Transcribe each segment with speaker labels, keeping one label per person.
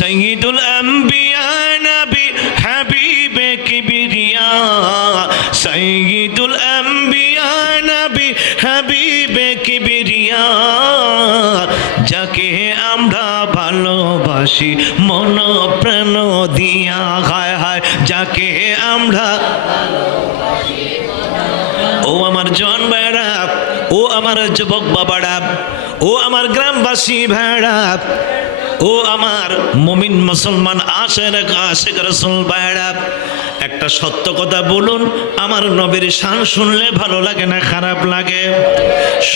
Speaker 1: সঈদুল আম্বিয়া নবী হাবিবে কিবরিয়া সঈদুল আম্বিয়া নবী হাবিবে কিবরিয়া যাকে আমরা ভালোবাসি, মন প্রাণ দিয়া, হায় হায়, যাকে আমরা ও আমার জন ভাইরা, ও আমার যুবক বাবারা, ও আমার গ্রামবাসী ভাইরা ও আমার মমিন মুসলমান আশের আশেক রসুল ভাইরা একটা সত্য কথা বলুন। আমার নবীর শান শুনলে ভালো লাগে না, খারাপ লাগে?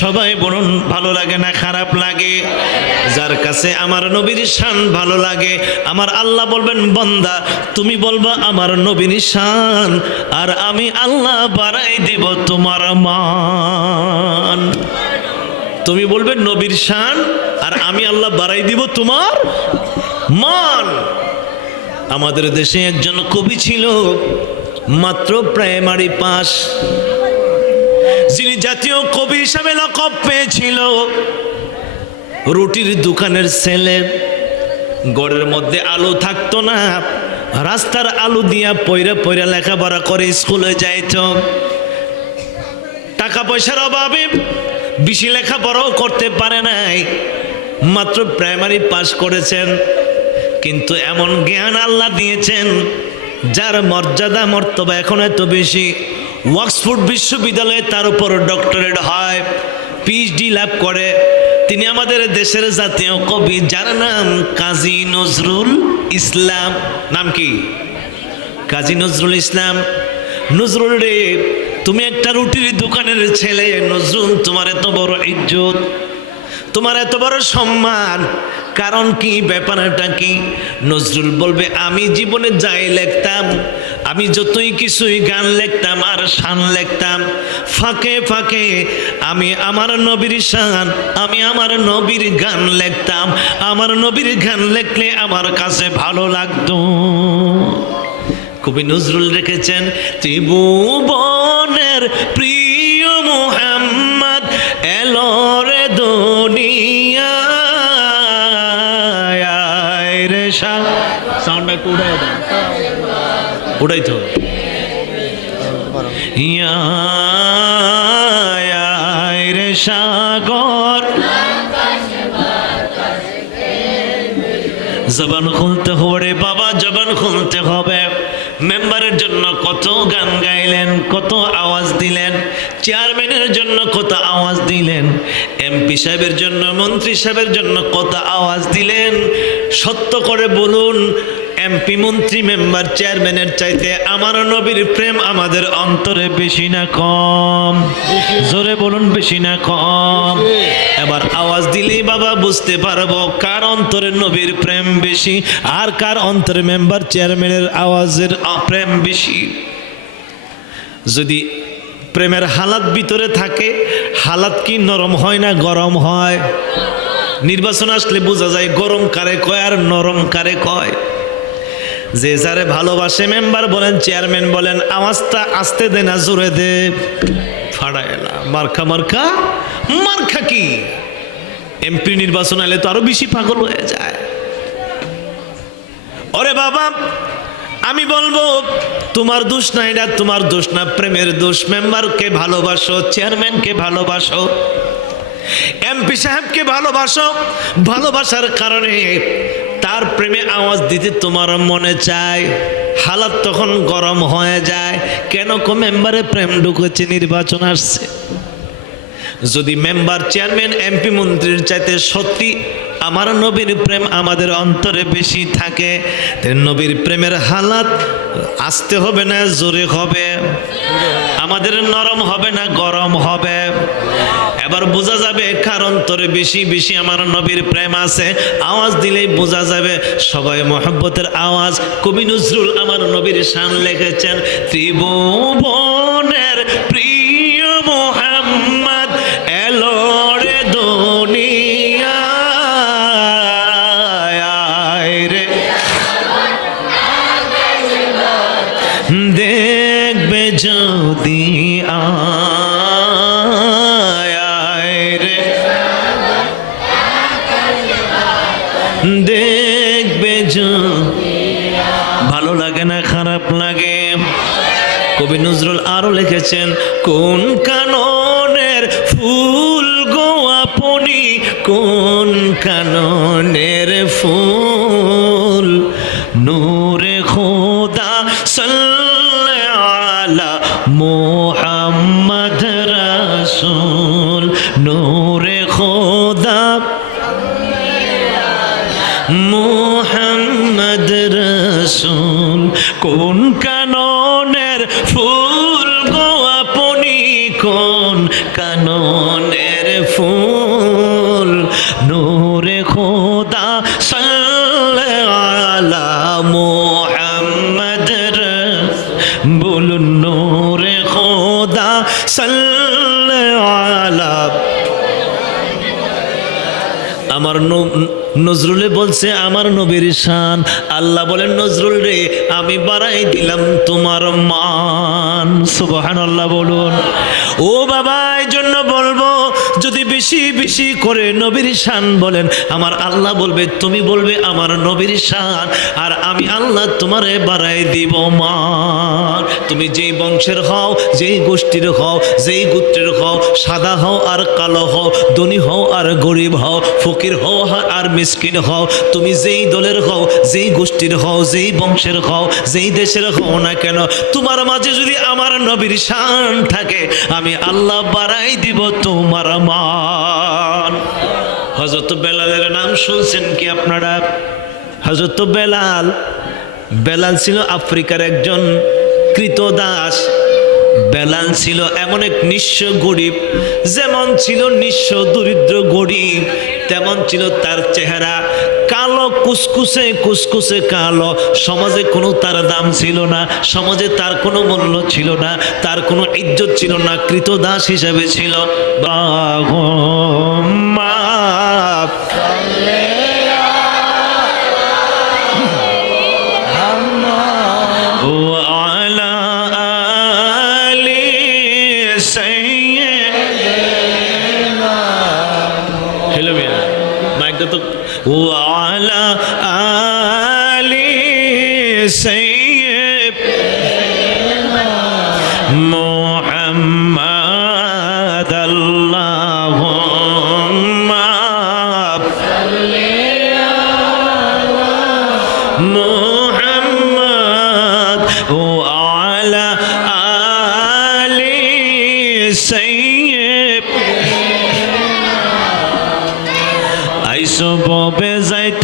Speaker 1: সবাই বলুন, ভালো লাগে না, খারাপ লাগে? যার কাছে আমার নবীর শান ভালো লাগে, আমার আল্লাহ বলবেন, বন্দা, তুমি বলবা আমার নবীর শান, আর আমি আল্লাহ বাড়াই দিব তোমার মান। তুমি বলবে নবীর শান, আর আমি আল্লাহ বাড়াই দিব তোমার মান। আমাদের দেশে একজন কবি ছিল, মাত্র প্রাইমারি পাস যিনি জাতীয় কবি হিসাবে লকব পেয়েছিল। রুটির দোকানের ছেলে, গড়ের মধ্যে আলো থাকতো না, রাস্তার আলু দিয়া পয়রা পয়রা লেখাপড়া করে স্কুলে যাইত। টাকা পয়সার অভাবে বেশি লেখাপড়াও করতে পারে নাই। মাত্র প্রাইমারি পাস করেছেন, কিন্তু এমন জ্ঞান আল্লাহ দিয়েছেন, যার মর্যাদা, মর্তবা এখন এত বেশি। ওয়াক্সফোর্ড বিশ্ববিদ্যালয়ে তার উপর ডক্টরেট হয় পিএইচডি লাভ করে। তিনি আমাদের দেশের জাতীয় কবি, যার নাম কাজী নজরুল ইসলাম। নাম কি? কাজী নজরুল ইসলাম। নজরুল রে তুমি একটা রুটির দোকানের ছেলে, নজরুল, তোমার এত বড় ইজ্জত, তোমার এত বড় সম্মান। কারণ কি, ব্যাপারটা কি? নজরুল বলবে, আমি জীবনে যাই লিখতাম, আমি যতই কিছুই গান লিখতাম আর শান লিখতাম, ফাঁকে ফাঁকে আমি আমার নবীর শান, আমি আমার নবীর গান লিখতাম। আমার নবীর গান লিখলে আমার কাছে ভালো লাগতো। কবি নজরুল রেখেছেন ত্রিভুবনের প্রিয় মোহাম্মদ দুনিয়া রে সাউন্ড একটু উড়াই দেন উড়াই তো। রে সাগর। জবান হবে রে বাবা জবান খুলতে হবে মেম্বারের জন্য কত গান গাইলেন, কত আওয়াজ দিলেন, চেয়ারম্যানের জন্য কত আওয়াজ দিলেন, এমপি সাহেবের জন্য, মন্ত্রী সাহেবের জন্য কত আওয়াজ দিলেন, সত্য করে বলুন এমপি মন্ত্রী মেম্বার, চেয়ারম্যানের চাইতে আমার নবীর প্রেম আমাদের অন্তরে বেশি না কম। জোরে বলুন, বেশি না কম। এবার আওয়াজ দিলেই বাবা বুঝতে পারব কার অন্তরে নবীর প্রেম বেশি আর কার অন্তরে মেম্বার, চেয়ারম্যানের আওয়াজের প্রেম বেশি। যদি প্রেমের হালাত ভিতরে থাকে, হালাত কি নরম হয় না গরম হয়? নির্বাচন আসলে বোঝা যায় গরম কারে কয় আর নরম কারে কয়। যে যারে ভালোবাসে মেম্বার বলেন, চেয়ারম্যান বলেন, আওয়াজটা আসতে দে না, জোরে দে। ফাড়া এলা, মার্খা মার্কা মার্কা কি? এমপি নির্বাচন এলে তো আরও বেশি পাগল হয়ে যায়। ওরে বাবা, আমি বলব, তোমার দোষ না এটা তোমার দোষ না, প্রেমের দোষ। মেম্বারকে ভালোবাসো, চেয়ারম্যানকে ভালোবাসো, এমপি সাহেবকে ভালোবাসো, ভালোবাসার কারণে তার প্রেমে আওয়াজ দিতে তোমার মনে চায়। হালাত তখন গরম হয়ে যায়। কেন কো মেম্বারে প্রেম ঢুকেছে, নির্বাচন আসছে? যদি মেম্বার চেয়ারম্যান, এমপি মন্ত্রীর চাইতে সত্যি আমার নবীর প্রেম আমাদের অন্তরে বেশি থাকে নবীর প্রেমের হালাত আসতে হবে না, জোরে হবে। আমাদের নরম হবে না, গরম হবে। এবার বোঝা যাবে কারণ অন্তরে বেশি বেশি আমার নবীর প্রেম আছে। আওয়াজ দিলেই বোঝা যাবে সবাই মহব্বতের আওয়াজ। কবি নজরুল আমার নবীর শান লেখেছেন ত্রিভুবনের আরও লিখেছেন কোন কাননের ফুল গো আপনি? কোন কাননের ফুল? নূরে খোদা সাল্লে মোহাম্মদ রাসূল। নূরে খোদা মোহাম্মদ রসুল। কোন বলছে, আমার নবীর শান। আল্লাহ বলেন, নজরুল রে, আমি বাড়াই দিলাম তোমার মান। সুবহান আল্লাহ বলুন। ও বাবা এই জন্য বলব, যদি বেশি বেশি করে নবীর শান বলেন। আমার আল্লাহ বলবে, তুমি বলবে আমার নবীর শান, আর আমি আল্লাহ তোমারে বাড়াই দিব মা তুমি যেই বংশের হও, যেই গোষ্ঠীর হও, যেই গোত্রের হও, সাদা হও আর কালো হও, ধনী হও আর গরিব হও, ফকির হও আর মিসকিন হও, তুমি যেই দলের হও, যেই গোষ্ঠীর হও, যেই বংশের হও, যেই দেশের হও না কেন, তোমার মাঝে যদি আমার নবীর শান থাকে, আমি আল্লাহ বাড়াই দিব তোমার মান হজরত বেলালের নাম শুনছেন কি আপনারা? হজরত বেলাল। বেলাল ছিল আফ্রিকার একজন কৃত দাস। বেলাল ছিল এমন এক নিঃস্ব গরিব, যেমন ছিল নিঃস্ব দরিদ্র গরিব, তেমন ছিল তার চেহারা কালো কুসকুসে কুসকুসে কালো। সমাজে কোনো তার দাম ছিল না, সমাজে তার কোনো মূল্য ছিল না, তার কোনো ইজ্জত ছিল না, কৃতদাস হিসাবে ছিল। বাহমা আইসো ববে যাইতে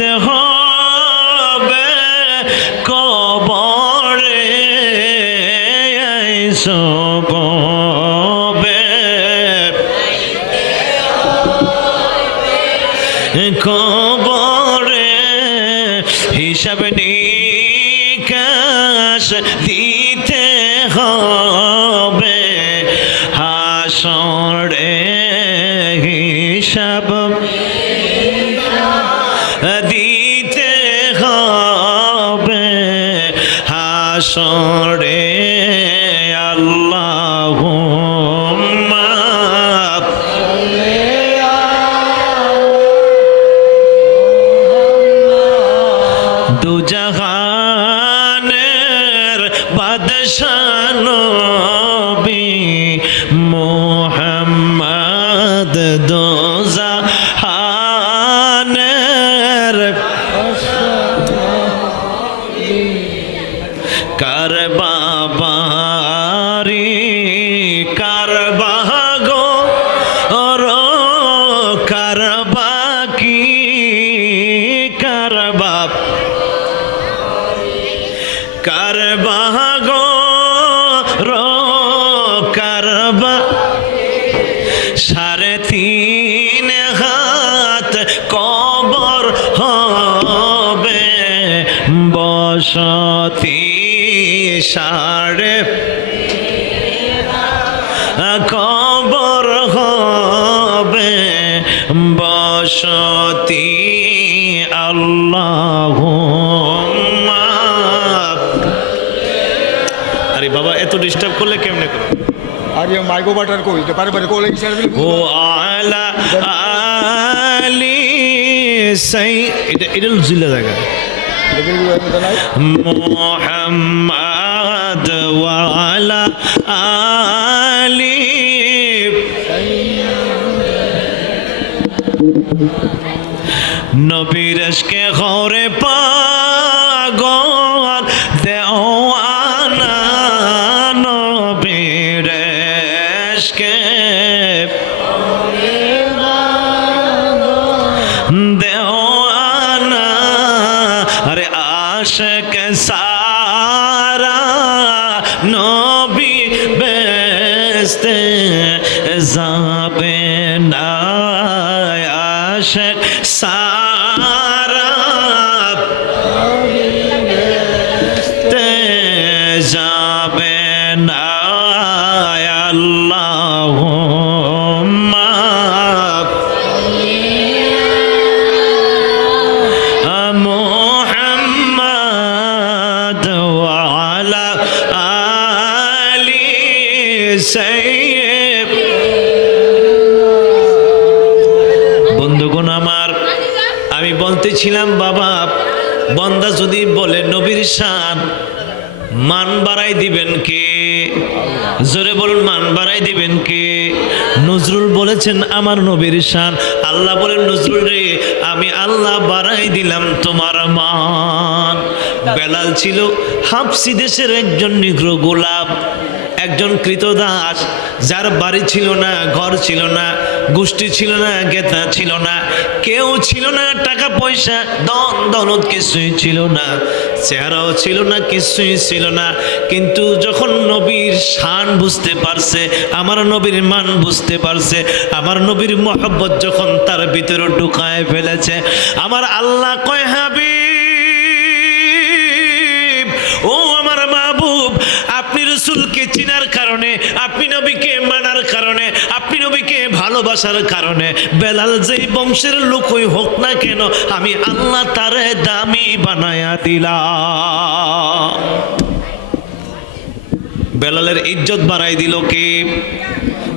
Speaker 1: সারে। খবর হবে বসতি আল্লাহ আরে বাবা এত ডিস্টার্ব করলে কেমনে করো?
Speaker 2: আরে মাইগো বাটার কই? তো পারে পারে কোলে
Speaker 1: ও আলা আলি সাই এটা এটা জিল্লা জায়গা। মোহাম্মদ وعلى آله নবীর এসকে ঘরে পাগল আমি বলতেছিলাম বাবা, বন্দা যদি বলে নবীর শান, মান বাড়াই দিবেন কে? জোরে বলুন, মান বাড়াই দিবেন কে? নজরুল বলেছেন, আমার নবীর শান। আল্লাহ বলেন, নজরুল রে, আমি আল্লাহ বাড়াই দিলাম তোমার মান। বেলাল ছিল হাফসি দেশের একজন নিগ্র গোলাপ, একজন কৃতদাস, যার বাড়ি ছিল না, ঘর ছিল না, গোষ্ঠী ছিল না গেতা ছিল না। কেউ ছিল না, টাকা, পয়সা দন দৌলত কিছুই ছিল না, চেহারাও ছিল না, কিছুই ছিল না। কিন্তু যখন নবীর শান বুঝতে পারছে, আমার নবীর মান বুঝতে পারছে, আমার নবীর মহব্বত যখন তার ভিতরে ঢুকায় ফেলেছে, আমার আল্লাহ কয়, হাবিব, ও আমার মাহবুব, আপনি রসুলকে চিনার কারণে, আপনি নবীকে মানার কারণে আপনি নবীকে ভালোবাসার কারণে বেলাল যেই বংশের লোকই হোক না কেন আমি আল্লাহ তারে দামি বানায়া দিলাম। বেলালের ইজ্জত বাড়াই দিল কে?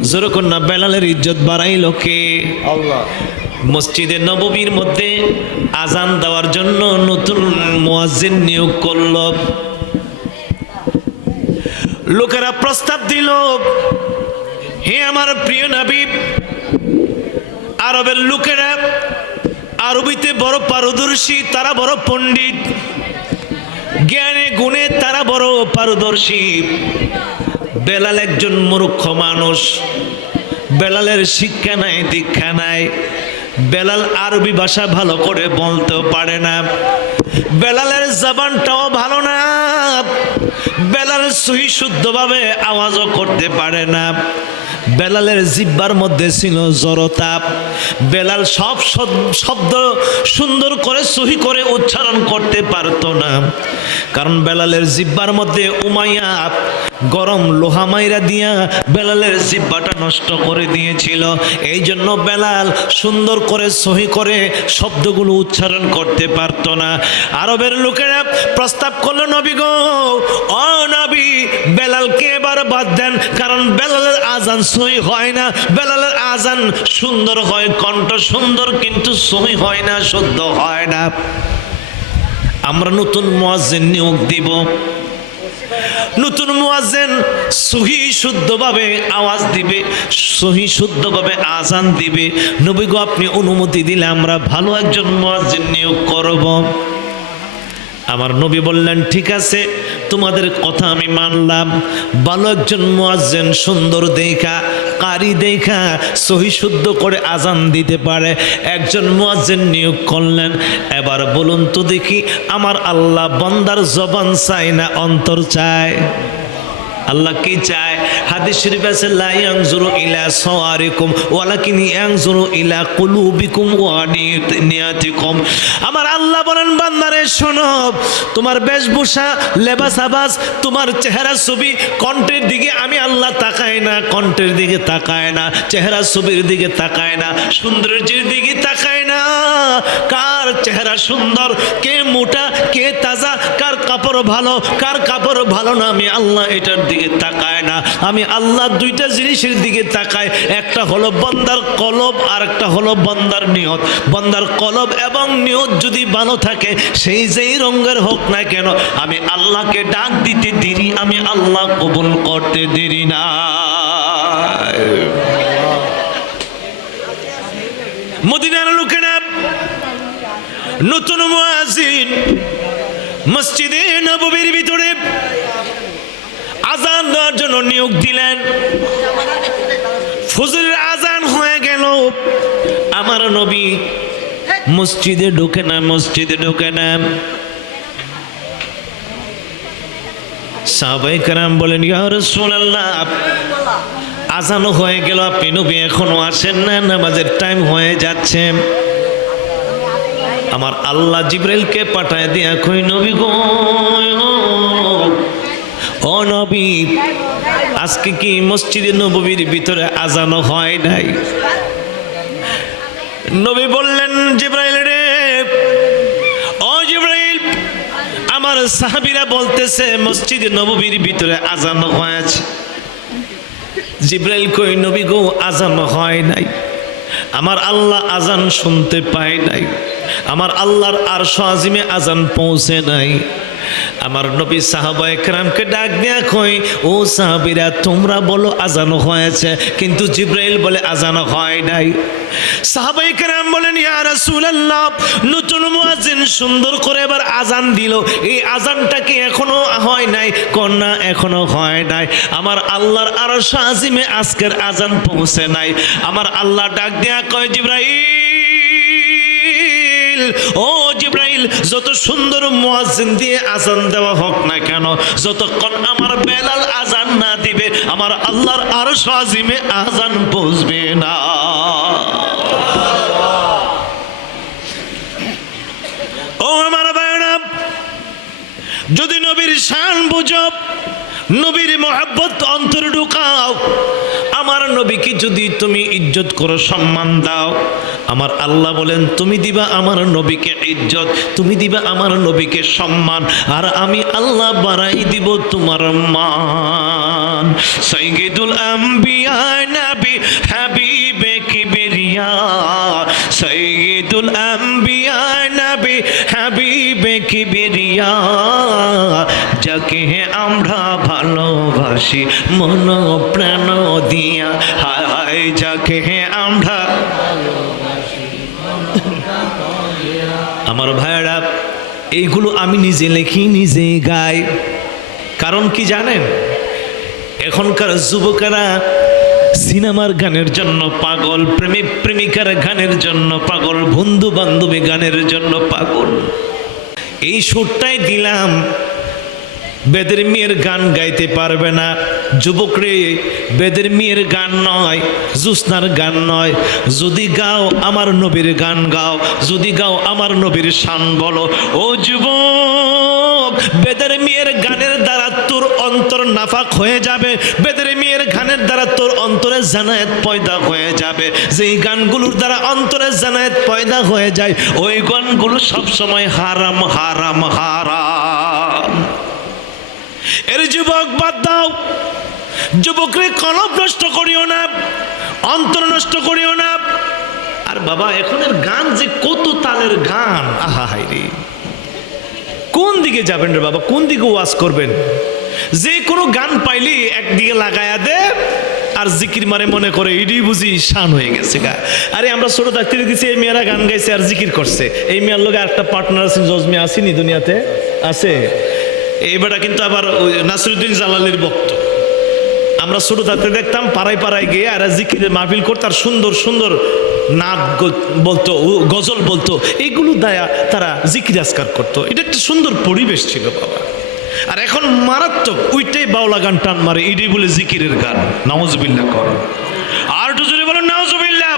Speaker 1: যেরকম না বেলালের ইজ্জত বাড়াইল কে?
Speaker 2: আল্লাহ।
Speaker 1: মসজিদে নববীর মধ্যে আজান দেওয়ার জন্য নতুন মুয়াজ্জিন নিয়োগ করল। লোকেরা প্রস্তাব দিল হে আমার প্রিয় নাবিব আরবের লোকেরা আরবিতে বড় পারদর্শী, তারা বড় পণ্ডিত। জ্ঞানে গুণে তারা বড় পারদর্শী। বেলাল একজন মূর্খ মানুষ। বেলালের শিক্ষা নাই, দীক্ষা নাই। বেলাল আরবি ভাষা ভালো করে বলতেও পারে না। বেলালের জবানটাও ভালো না। বেলাল সহি শুদ্ধভাবে আওয়াজও করতে পারে না। বেলালের জিব্বার মধ্যে ছিল জড়তাপ বেলাল সব শব্দ সুন্দর করে সহি করে উচ্চারণ করতে পারতো না। কারণ বেলালের জিব্বার মধ্যে উমাইয়া গরম লোহা মাইরা দিয়া বেলালের জিব্বাটা নষ্ট করে দিয়েছিল। এই জন্য বেলাল সুন্দর করে সহি করে শব্দগুলো উচ্চারণ করতে পারতো না। আরবের লোকেরা প্রস্তাব করল, নবী গো, ও নবী, বেলালকে এবার বাদ দেন, কারণ বেলালের আজান সহি হয় না। বেলালের আজান সুন্দর হয়, কণ্ঠ সুন্দর, কিন্তু সহি হয় না, শুদ্ধ হয় না। আমরা নতুন মোয়াজ্জেন নিয়োগ দিব। নতুন মুয়াজ্জেন সহি শুদ্ধভাবে আওয়াজ দিবে, সহি শুদ্ধভাবে আজান দিবে। নবী গো, আপনি অনুমতি দিলে আমরা ভালো একজন মুয়াজ্জিন নিয়োগ করব। আমার নবী বললেন, ঠিক আছে, তোমাদের কথা আমি মানলাম। ভালো একজন মোয়াজ্জেন সুন্দর দেখা, কারি দেখা, সহি শুদ্ধ করে আজান দিতে পারে। একজন মোয়াজ্জেন নিয়োগ করলেন। এবার বলুন তো দেখি, আমার আল্লাহ বন্দার জবান চায় না অন্তর চায়? আল্লাহ কি চায়? হাদিস শরীফ আছে লা ইয়ানজুরু ইলা সাওয়ারিকুম, ওয়ালাকিন ইয়ানজুরু ইলা কুলুবিকুম ওয়া নিয়াতিকুম। আমার আল্লাহ বলেন, বান্দারে, শোনো, তোমার বেশভূষা, লেবাস আবাস, তোমার চেহারা ছবি কণ্ঠের দিকে আমি আল্লাহ তাকায় না, কণ্ঠের দিকে তাকায় না, চেহারা ছবির দিকে তাকায় না, সৌন্দর্যের দিকে তাকায় না। কার চেহারা সুন্দর, কে মোটা, কে তাজা, কার কাপড় ভালো, কার কাপড় ভালো না, আমি আল্লাহ এটার দিকে তাকায় না। আমি আল্লাহ দুইটা জিনিসের দিকে তাকাই। একটা হলো বন্দার কলব আর একটা হলো বন্দার নিয়ত। বন্দার কলব এবং নিয়ত যদি ভালো থাকে, সেই যেই রঙের হোক না কেন, আমি আল্লাহকে ডাক দিতে দেরি, আমি আল্লাহ কবুল করতে দেরি না। মদিনার লোকেরা, নতুন মুয়াজিন মসজিদে নববীর ভিতরে আজান দেওয়ার জন্য নিয়োগ দিলেন। ফজরের আজান হয়ে গেল। আমার নবী মসজিদে ঢোকে না, মসজিদে ঢোকে না। কারাম বলেন আজানও হয়ে গেল, আপনি নবী এখনও আসেন না, নামাজের টাইম হয়ে যাচ্ছে। আমার আল্লাহ জিব্রাইলকে পাঠায় দিয়া কই, নবী গো, ও নবী আজকে কি মসজিদে নববীর ভিতরে আজানো হয় নাই? নবী বললেন, জিব্রাইল রে, ও জিব্রাইল, আমার সাহাবীরা বলতেছে, মসজিদে নববীর ভিতরে আজানো হয়েছে। জিব্রাইল কই নবী গো, আজান হয় নাই। আমার আল্লাহ আজান শুনতে পায় নাই। আমার আল্লাহর আর আজিমে আজান পৌঁছে নাই। আমার নবী সাহাবা একরামকে ডাক দেয়া কই ও সাহাবিরা, তোমরা বলো আজানো হয়েছে। কিন্তু জিব্রাইল বলে, আজানো হয় নাই। সাহাবা একরাম বলেন, ইয়া রাসূলুল্লাহ, নতুন মুয়াজ্জিন সুন্দর করে এবার আজান দিল। এই আজানটা কি এখনও হয় নাই? কন্যা এখনও হয় নাই। আমার আল্লাহর আরও আজিমে আজকের আজান পৌঁছে নাই। আমার আল্লাহ ডাক দেয়া কয়, জিব্রাইল ও জিব্রাইল, যত সুন্দর মুয়াজ্জিন দিয়ে আজান দেওয়া হোক না কেন, যতক্ষণ আমার বেলাল আজান না দিবে, আমার আল্লাহর আরও আজিমে আজান পৌঁছবে না। ও আমার ভাইরা, যদি নবীর শান বুঝো, নবীর মহাব্বত অন্তর ঢুকাও আমার নবীকে যদি তুমি ইজ্জত করো, সম্মান দাও, আমার আল্লাহ বলেন, তুমি দিবা আমার নবীকে ইজ্জত, তুমি দিবা আমার নবীকে সম্মান, আর আমি আল্লাহ বাড়াই দিব তোমার মান। সৈয়দুল আম্বিয়া নবী হাবিবে কিবরিয়া কিবরিয়া, যাকে আমরা ভালোবাসি মন প্রাণ এইগুলো আমি নিজে লেখি, নিজে গাই। কারণ কি জানেন? এখনকার যুবকেরা সিনেমার গানের জন্য পাগল প্রেমিক প্রেমিকার গানের জন্য পাগল বন্ধু বান্ধবী গানের জন্য পাগল। এই সুরটাই দিলাম। বেদের মেয়ের গান গাইতে পারবে না। যুবকরে বেদের মেয়ের গান নয়, জুসনার গান নয়। যদি গাও আমার নবীর গান গাও, যদি গাও আমার নবীর শান বলো। ও যুবক বেদের মেয়ের গানের দ্বারা তোর অন্তর নাফাক হয়ে যাবে। বেদের মেয়ের গানের দ্বারা তোর অন্তরে জানায়েত পয়দা হয়ে যাবে। যেই গানগুলোর দ্বারা অন্তরে জানায়েত পয়দা হয়ে যায়, ওই গানগুলো সবসময় হারাম হারাম হারাম। এর যুবক বাদ দাও। যুবকরে কলব নষ্ট করিও না, অন্তর নষ্ট করিও না। আর বাবা, এখনের গান যে কত তালের গান। আহা হাই রে। কোন দিকে যাবেন রে বাবা? কোন দিকে ওয়াজ করবেন? যে কোনো গান পাইলি একদিকে লাগায়া দে, আর জিকির মারে মনে করে, ইডি বুঝি শান হয়ে গেছে গা। আরে, আমরা ছোট থাকতে দেখেছি এই মেয়েরা গান গাইছে আর জিকির করছে। এই মেয়ের লোক একটা পার্টনার আছে জজমে আসেনি দুনিয়াতে? আছে? এই কিন্তু আবার নাসরুদ্দিন জালালির ভক্ত। আমরা ছোট থাকতে দেখতাম পাড়ায় পাড়ায় গিয়ে আর জিকিরের মাহফিল করতো আর সুন্দর সুন্দর নাক বলতো গজল বলতো। এইগুলো দায়া তারা জিকির আজকার করতো। এটা একটা সুন্দর পরিবেশ ছিল বাবা। আর এখন মারাত্মক ওইটাই বাউলা গান টান মারে, ইডি বলে জিকিরের গান। নওয়াজবিল্লা কর। আর একটু বলেন নওয়াজবিল্লা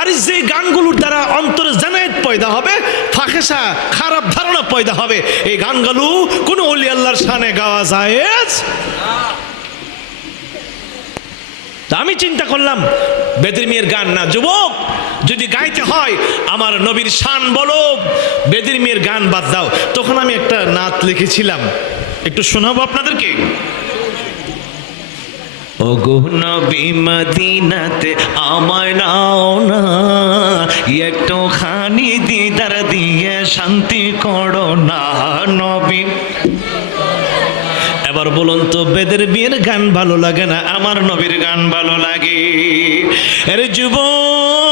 Speaker 1: আরে যে গানগুলোর দ্বারা অন্তরে জানায়েত পয়দা হবে ফাঁকেসা খারাপ ধারণা পয়দা হবে। এই গানগুলো কোনো অলি আল্লাহর শানে গাওয়া যায়? আমি চিন্তা করলাম, বেদের মেয়ের গান না, যুবক, যদি গাইতে হয়, আমার নবীর শান বলো, বেদের মেয়ের গান বাদ দাও। তখন আমি একটা নাত লিখেছিলাম। একটু শোনাবো আপনাদেরকে? ও গো নবী মদিনাতে আমায় নাও না একটু খানি দিয়ে শান্তি করো না, নবী। এবার বলুন তো, বেদের বিয়ের গান ভালো লাগে না? আমার নবীর গান ভালো লাগে। এর যুবক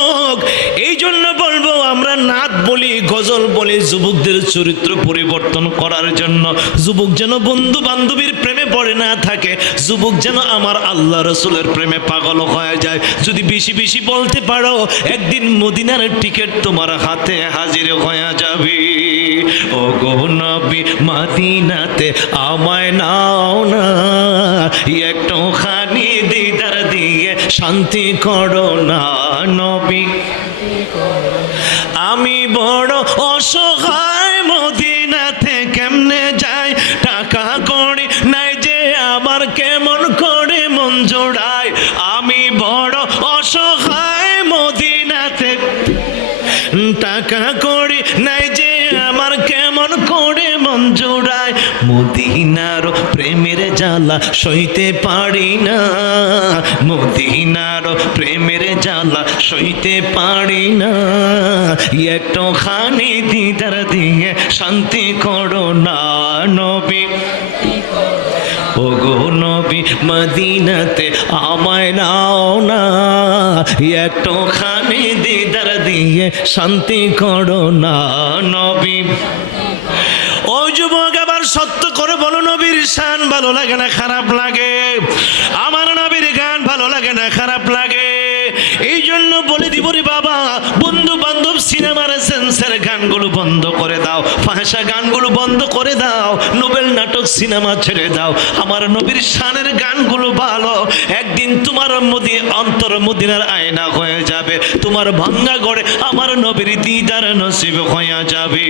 Speaker 1: গজল বলি যুবকদের চরিত্র পরিবর্তন করার জন্য যুবক যেন বন্ধু বান্ধবীর প্রেমে পড়ে না থাকে, যুবক যেন আমার আল্লাহ রসুলের প্রেমে পাগল হয়ে যায়। যদি বেশি বেশি বলতে পারো, একদিন মদিনার টিকিট তোমার হাতে হাজির হয়ে যাবে। ও নবী, মাদিনাতে আমায় নাও না একটু খানি দিদার দিয়ে শান্তি করো না নবী। আমি বড় সইতে পারি না। মদিনার প্রেমের জ্বালা সইতে পারি না। একটু খানি দিদার দিয়ে শান্তি করো না নবী। ও গো নবী, মদিনাতে আমায় নাও না। একটু খানি দিদার দিয়ে শান্তি করো না নবী। ও যুবক আবার সত্য করে বলো শান ভালো লাগে না, খারাপ লাগে। আমার নবীর গান ভালো লাগে না, খারাপ লাগে। এই জন্য বলে দিব রে বাবা বন্ধু বান্ধব সিনেমার সেন্সের গানগুলো বন্ধ করে দাও। ভাষা গানগুলো বন্ধ করে দাও, নোবেল নাটক সিনেমা ছেড়ে দাও। আমার নবীর শানের গানগুলো ভালো, একদিন তোমার মদি অন্তর মদিনার আয়না হয়ে যাবে। তোমার ভাঙ্গা গড়ে আমার নবীর দিদার নসিব হয়ে যাবে।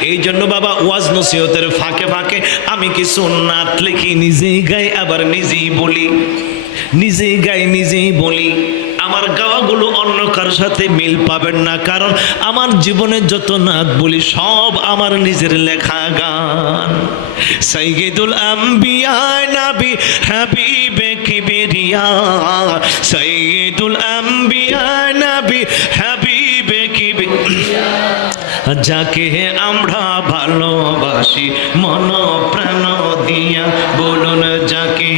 Speaker 1: এই জন্য বাবা, ওয়াজ নসিহতের ফাঁকে ফাঁকে আমি কিছু নাত লিখি, নিজেই গাই, আবার নিজেই বলি। নিজেই গাই, নিজেই বলি। আমার গাওয়াগুলো অন্য কার সাথে মিল পাবেন না, কারণ আমার জীবনে যত নাত বলি সব আমার নিজের লেখা গান। সৈয়দুল আম্বিয়া, নবী হাবিবে কিবরিয়া। সৈয়দুল আম্বিয়া, নবী হাবিবে কিবরিয়া। যাকে আমরা ভালোবাসি মন প্রাণ দিয়া, বলুন যাকে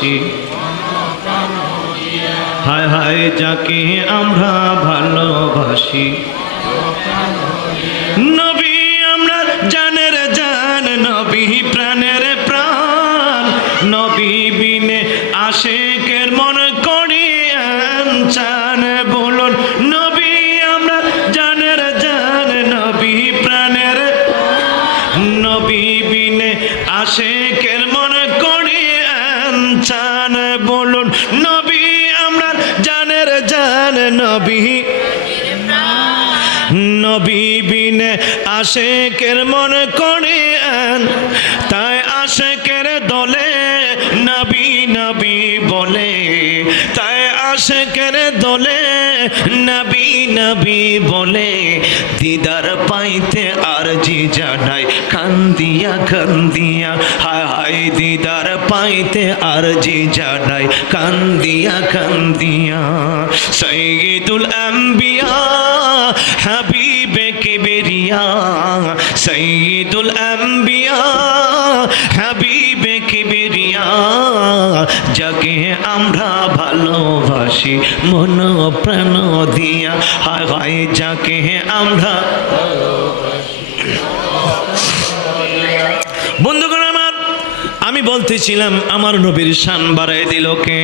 Speaker 1: ভালোবাসি হায় হায় যাকে আমরা ভালোবাসি। আশেকের মন করে তাই আশেকের দলে নবী নবী বলে, তাই আশেকের দলে নবী নবী বলে, দিদার পাইতে আর জি জানাই, কান্দিয়া কান্দিয়া, হায় হায় দিদার পাইতে আর জি জানাই, কান্দিয়া কান্দিয়া, সৈয়দুল ভালোবাসি, মন প্রাণ দিয়া। হায় যাকে আমরা বন্ধুগণ আমার, আমি বলতেছিলাম, আমার নবীর শান বাড়াই দিল কে?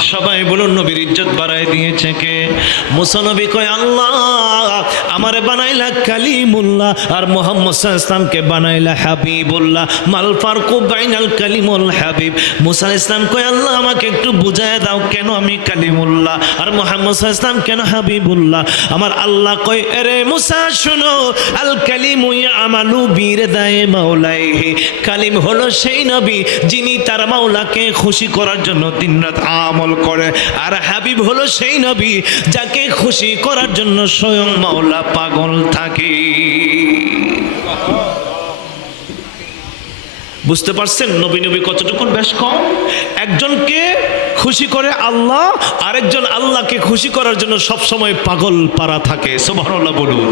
Speaker 1: সবাই বলুন, নবীর ইজ্জত বাড়াই দিয়েছে কে? মুসানবী কয়, আল্লাহ, আমারে বানাইলা কালিমুল্লাহ, আর মোহাম্মদ ইসলামকে বানাইলা হাবিবুল্লাহ। মাল ফারকু বাইনাল কালিমুল হাবিব। মুসা ইসলাম কয়, আল্লাহ, আমাকে একটু বুঝায় দাও কেন আমি কালিমুল্লাহ? আর মোহাম্মদ ইসলাম কেন হাবিবুল্লাহ? আমার আল্লাহ কয়, এরে মুসা, শুনো, আল কালিমু আমালু বীর দায়ে মাওলাইহি। কালিম হলো সেই নবী, যিনি তার মাওলাকে খুশি করার জন্য দিনরাত আমল পাগল করে। আর হাবিব হলো সেই নবী যাকে খুশি করার জন্য স্বয়ং মাওলা পাগল থাকে। বুঝতে পারছেন নবী নবী কতটুকু বেশ কম? একজনকে খুশি করে আল্লাহ, আরেকজন আল্লাহকে খুশি করার জন্য সব সময় পাগল পারা থাকে। সুবহানাল্লাহ বলুন।